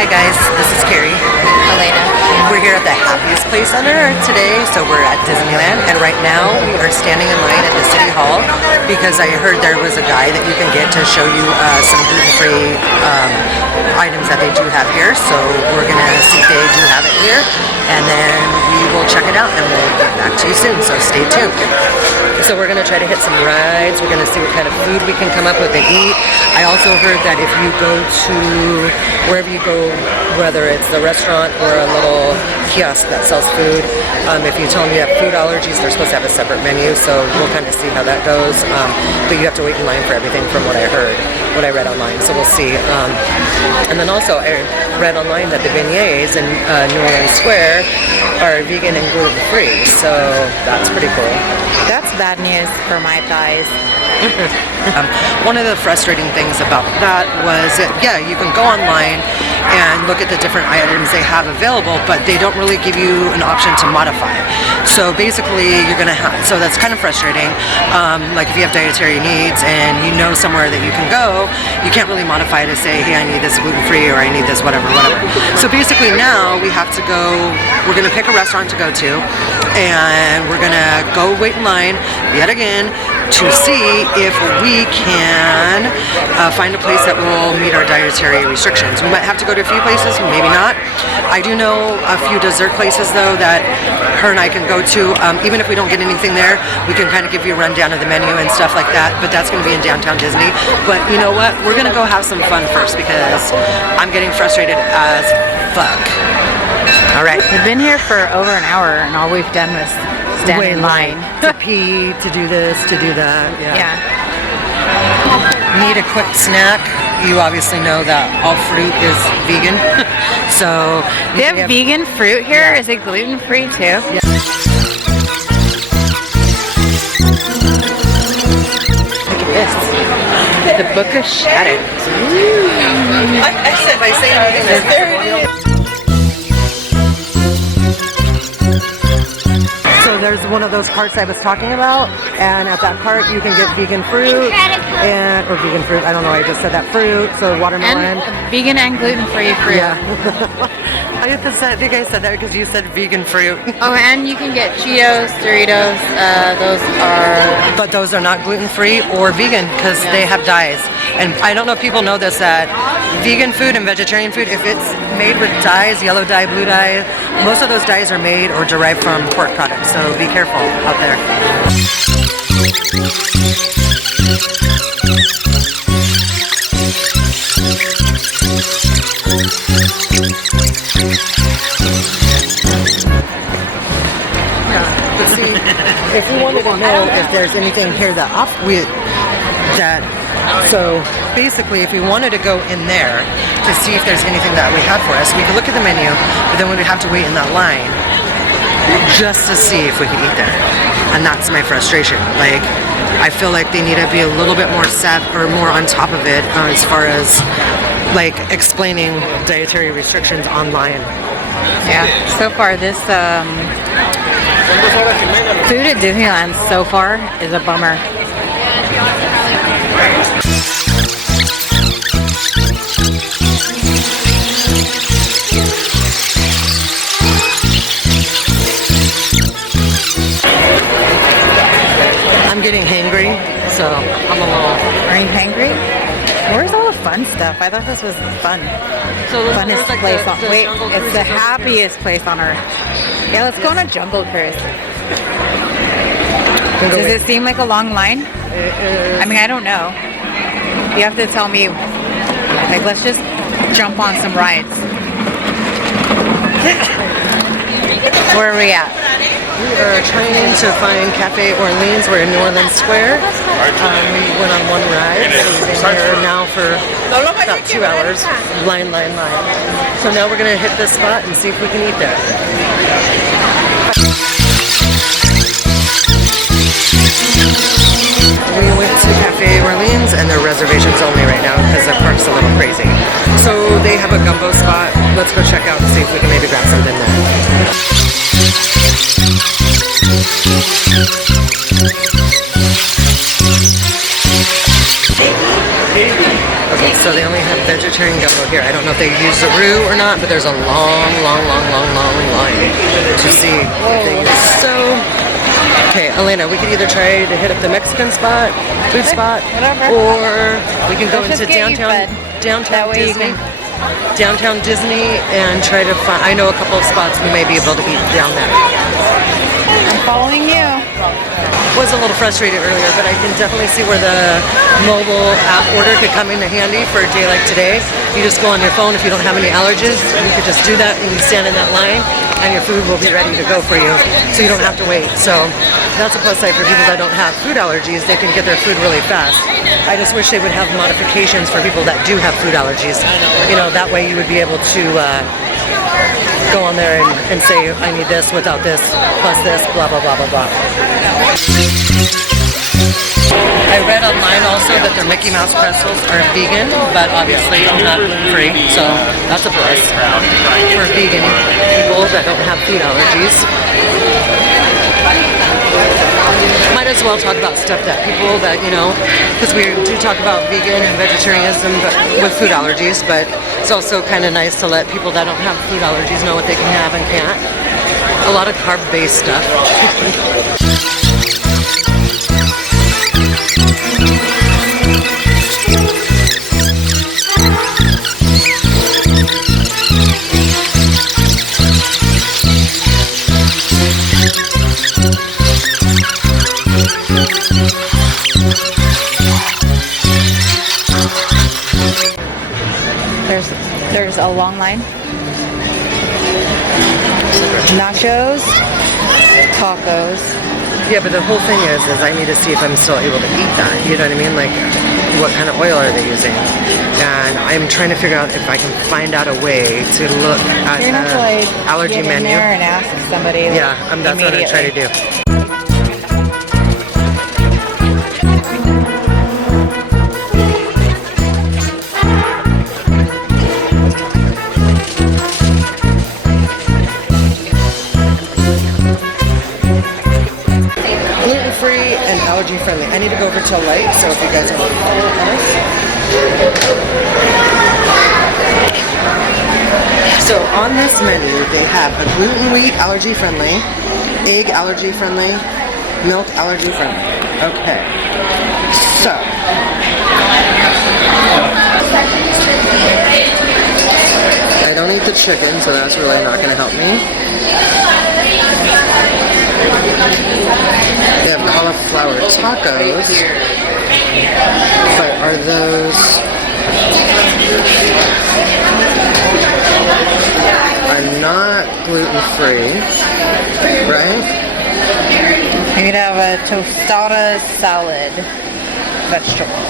Hi guys, this is Carrie. Elena. We're here at the happiest place on earth today, so we're at Disneyland, and right now we are standing in line at the City Hall because I heard there was a guide that you can get to show you some gluten-free items that they do have here, so we're going to see if they do have it here, and then we will check it out and we'll get back to you soon, so stay tuned. So we're going to try to hit some rides, we're going to see what kind of food we can come up with and eat. I also heard that if you go to wherever you go, whether it's the restaurant or a little kiosk that sells food, if you tell them you have food allergies, they're supposed to have a separate menu, so we'll kind of see how that goes. But you have to wait in line for everything from what I heard, what I read online, so we'll see. And then also I read online that the beignets in New Orleans Square are vegan and gluten-free, so that's pretty cool. That's bad news for my thighs. One of the frustrating things about that was that, yeah, you can go online and look at the different items they have available, but they don't really give you an option to modify. So basically, you're gonna have, so that's kind of frustrating. Like if you have dietary needs and you know somewhere that you can go, you can't really modify to say, hey, I need this gluten-free or I need this whatever. So basically now we have to go, we're gonna pick a restaurant to go to, and we're gonna go wait in line yet again to see if we can find a place that will meet our dietary restrictions. We might have to go to a few places, maybe not. I do know a few dessert places though that her and I can go to. Even if we don't get anything there, we can kind of give you a rundown of the menu and stuff like that, but that's going to be in downtown Disney. But you know what? We're going to go have some fun first because I'm getting frustrated as fuck. All right. We've been here for over an hour and all we've done was stand in line. To pee, to do this, to do that. Yeah. Need a quick snack. You obviously know that all fruit is vegan. So they have vegan fruit here? Yeah. Is it gluten-free too? Yeah. Look at this. The Book of Shadows. I said if I say anything that's there. There's one of those carts I was talking about, and at that cart you can get vegan fruit or vegan fruit. I don't know. I just said that fruit. So watermelon, and vegan and gluten-free fruit. Yeah. I think I said that because you said vegan fruit. Oh, and you can get Cheetos, Doritos. Those are. But those are not gluten-free or vegan because they have dyes. And I don't know if people know this, that vegan food and vegetarian food, if it's made with dyes, yellow dye, blue dye, most of those dyes are made or derived from pork products. So be careful out there. But see, if we wanted to know if there's anything here so basically if we wanted to go in there to see if there's anything that we have for us, we could look at the menu, but then we would have to wait in that line just to see if we could eat there. And that's my frustration. Like, I feel like they need to be a little bit more more on top of it as far as like explaining dietary restrictions online. Yeah, so far this food at Disneyland so far is a bummer. I'm getting hangry, so I'm a little... Are you hangry? Where's all the fun stuff? I thought this was fun. So funnest like place on... Wait, it's the cruise. happiest place on earth. Yeah, let's go on a jungle cruise. Does it seem like a long line? I mean, I don't know. You have to tell me. Like, let's just jump on some rides. Where are we at? We are trying to find Cafe Orleans. We're in New Orleans Square. We went on one ride. We've been here now for about 2 hours. Line. So now we're going to hit this spot and see if we can eat there. We went to Cafe Orleans and they're reservations only right now because the park's a little crazy. So they have a gumbo spot. Let's go check out and see if we can maybe grab something there. Okay, so they only have veggie vegetarian gumbo here. I don't know if they use the roux or not, but there's a long line to see what they use. So, okay, Elena, we could either try to hit up the Mexican spot, food spot, whatever. or we can go Let's into just get you fed. downtown That way you Disney. can- Downtown Disney and try to find, I know a couple of spots we may be able to eat down there. I'm following you. Was a little frustrated earlier, but I can definitely see where the mobile app order could come in handy for a day like today. You just go on your phone if you don't have any allergies, you could just do that and you stand in that line and your food will be ready to go for you, so you don't have to wait. So that's a plus side for people that don't have food allergies. They can get their food really fast. I just wish they would have modifications for people that do have food allergies. You know, that way you would be able to go on there and say, I need this without this, plus this, blah, blah, blah, blah, blah. I read online also that their Mickey Mouse pretzels are vegan, but obviously not gluten-free, so that's a plus for vegan people that don't have food allergies. Might as well talk about stuff that people that, you know, because we do talk about vegan and vegetarianism but with food allergies, but it's also kind of nice to let people that don't have food allergies know what they can have and can't. A lot of carb-based stuff. There's a long line. Nachos, tacos. Yeah, but the whole thing is I need to see if I'm still able to eat that. You know what I mean? Like, what kind of oil are they using? And I'm trying to figure out if I can find out a way to look at You're gonna have to like allergy get in menu. there and ask somebody. Like, Yeah, that's what I'm trying to do. Gluten-free and allergy-friendly. I need to go over to light, so if you guys want to follow us. So on this menu, they have a gluten-free allergy-friendly, egg allergy-friendly, milk allergy-friendly. Okay. So. I don't eat the chicken, so that's really not going to help me. They have cauliflower tacos, but are those are not gluten-free, right? You could have a tostada salad, vegetable.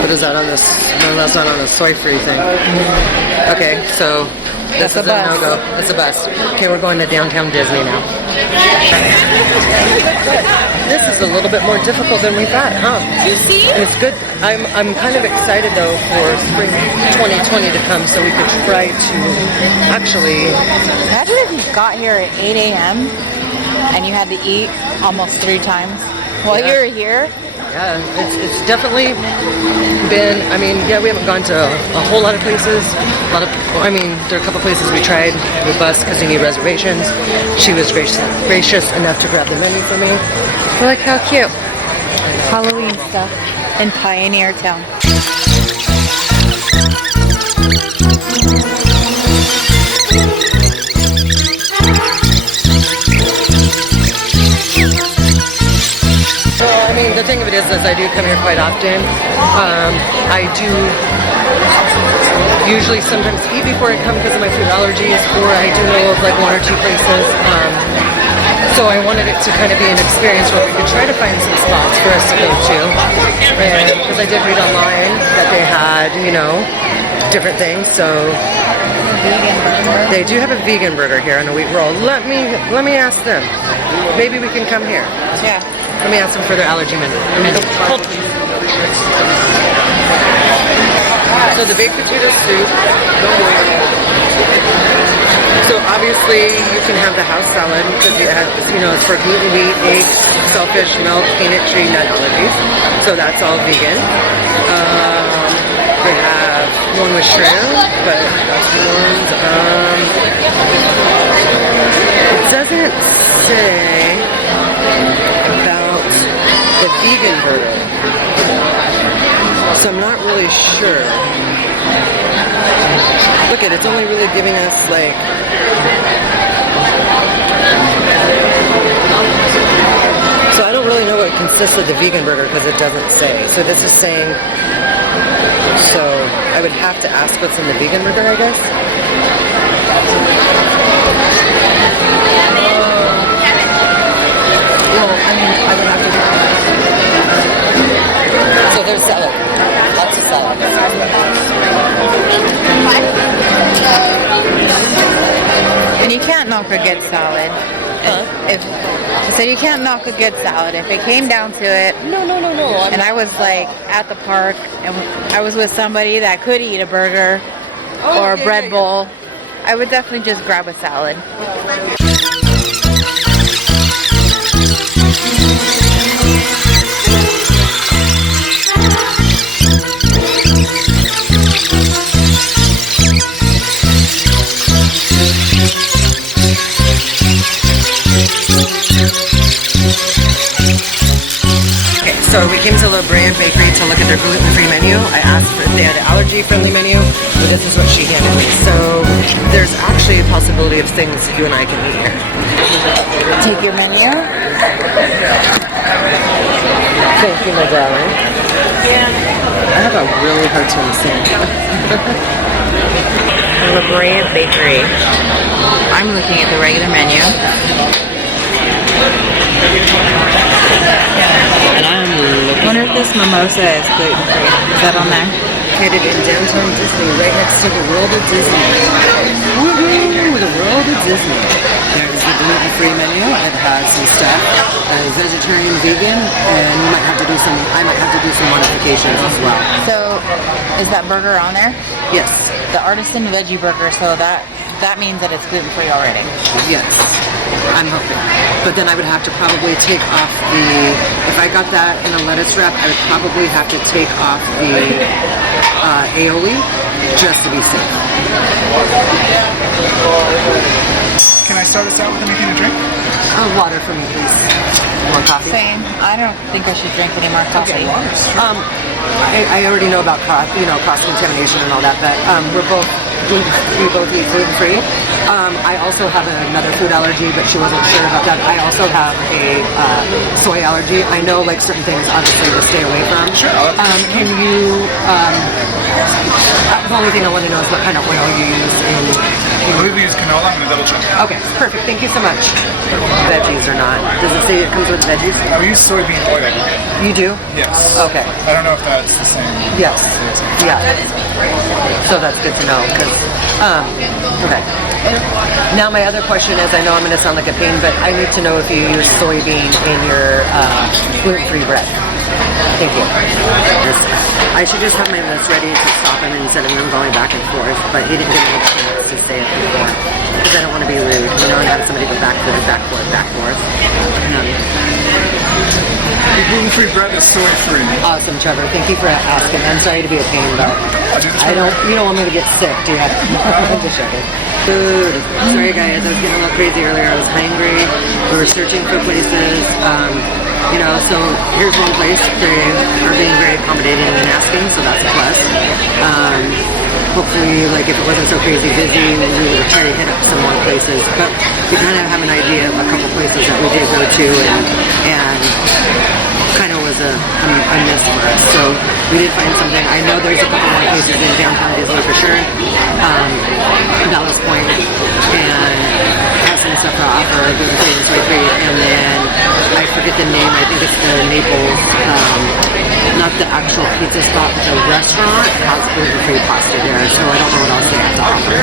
What is that on this? No, that's not on the soy-free thing. Okay, so this is a no-go. It's a bus. Okay, we're going to downtown Disney now. This is a little bit more difficult than we thought, huh? You see? And it's good. I'm kind of excited though for spring 2020 to come, so we could try to actually. Imagine if you got here at 8 a.m. and you had to eat almost 3 times while you were here. Yeah, it's definitely been, I mean, yeah, we haven't gone to a whole lot of places. There are a couple places we tried with bus because you need reservations. She was gracious enough to grab the menu for me. Look how cute. Halloween stuff in Pioneer Town. Well, I mean, the thing of it is I do come here quite often. I do usually sometimes eat before I come because of my food allergies, or I do know of like 1 or 2 places. So I wanted it to kind of be an experience where we could try to find some spots for us to go to. And because I did read online that they had, you know, different things. So they do have a vegan burger here and a wheat roll. Let me ask them. Maybe we can come here. Yeah. Let me ask them for their allergy menu. Hold please. So the baked potato soup So obviously you can have the house salad because it has, it's for gluten, wheat, eggs, shellfish, milk, peanut, tree nut allergies. So that's all vegan. They have one with shrimp, but that's ones. It doesn't say about the vegan burger, so I'm not really sure. Look at it's only really giving us like so I don't really know what consists of the vegan burger because it doesn't say. So this is saying, so I would have to ask what's in the vegan burger, I guess. Well, I mean, I would have to. So there's salad. Lots of salad. And you can't knock a good salad. If so, you can't knock a good salad. If it came down to it, No. and I was like at the park, and I was with somebody that could eat a burger or a bread bowl, I would definitely just grab a salad. So we came to La Brea Bakery to look at their gluten-free menu. I asked if they had an allergy-friendly menu, but this is what she handed me. So there's actually a possibility of things you and I can eat here. Take your menu. Thank you, my darling. I have a really hard time saying La Brea Bakery. I'm looking at the regular menu. And I'm I wonder if this mimosa is gluten-free. Is that on there? located in downtown Disney, right next to the World of Disney. Woohoo! The World of Disney. There's the gluten-free menu. It has some stuff that is vegetarian, vegan, and I might have to do some modifications as well. So, is that burger on there? Yes. The artisan veggie burger. So that means that it's gluten-free already. Yes. I'm hoping. But then I would have to probably take off if I got that in a lettuce wrap, I would probably have to take off the aioli just to be safe. Can I start us out with anything to drink? Water for me, please. More coffee? Same. I don't think I should drink any more coffee. I already know about cross-contamination and all that, but we both eat gluten-free. I also have another food allergy, but she wasn't sure about that. I also have a soy allergy. I know like certain things obviously to stay away from. Sure. Can you, the only thing I want to know is what kind of oil you use in. I believe we use canola. I'm going to double check. Okay, perfect. Thank you so much. Veggies or not? Does it say it comes with veggies? We use soybean oil. You do? Yes. Okay. I don't know if that's the same. Yes. Yeah. So that's good to know. Cause, okay. Now my other question is, I know I'm going to sound like a pain, but I need to know if you use soybean in your gluten-free bread. Thank you. I should just have my list ready to stop him instead of him going back and forth, but he didn't give me a chance to say it before. Because I don't want to be rude, and have somebody go back forth. The gluten-free bread is soy-free. Awesome, Trevor. Thank you for asking. I'm sorry to be a pain, but you don't want me to get sick, do you? I'm just joking. Food. Sorry guys, I was getting a little crazy earlier. I was hungry. We were searching for places. So here's one place. They are being very accommodating and asking, so that's a plus. Hopefully, like if it wasn't so crazy busy, we would try to hit up some more places. But we kind of have an idea of a couple places that we did go to, and kind of was a miss for us. So we did find something. I know there's a couple more places in downtown Disney for sure. Ballast Point, and has some stuff to offer, gluten-free and soy-free, and then I forget the name. I think it's the Naples, not the actual pizza spot, but the restaurant has gluten-free pasta there. So I don't know what else they have to offer.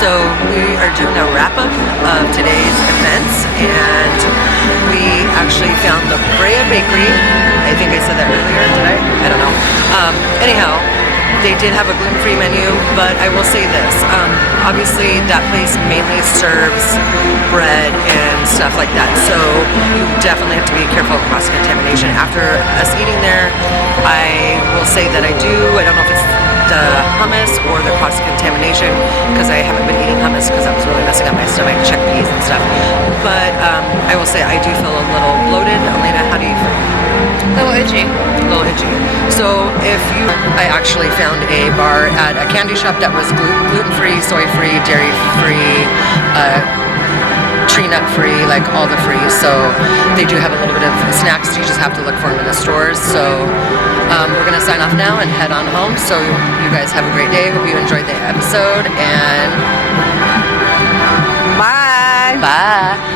So we are doing a wrap-up of today's events, and we actually found the Brea Bakery. I think I said that earlier, did I? I don't know. Anyhow, They did have a gluten-free menu, but I will say this. Obviously, that place mainly serves bread and stuff like that, so you definitely have to be careful of cross-contamination. After us eating there, I will say that I don't know if it's the hummus or the cross-contamination, because I haven't been eating hummus because that was really messing up my stomach, chickpeas and stuff. But I will say I do feel a little bloated. Elena, how do you feel? A little itchy. A little itchy. So I actually found a bar at a candy shop that was gluten-free, soy-free, dairy-free, tree nut-free, like all the free. So they do have a little bit of snacks. You just have to look for them in the stores. So we're gonna sign off now and head on home. So you guys have a great day. Hope you enjoyed the episode, and bye. Bye.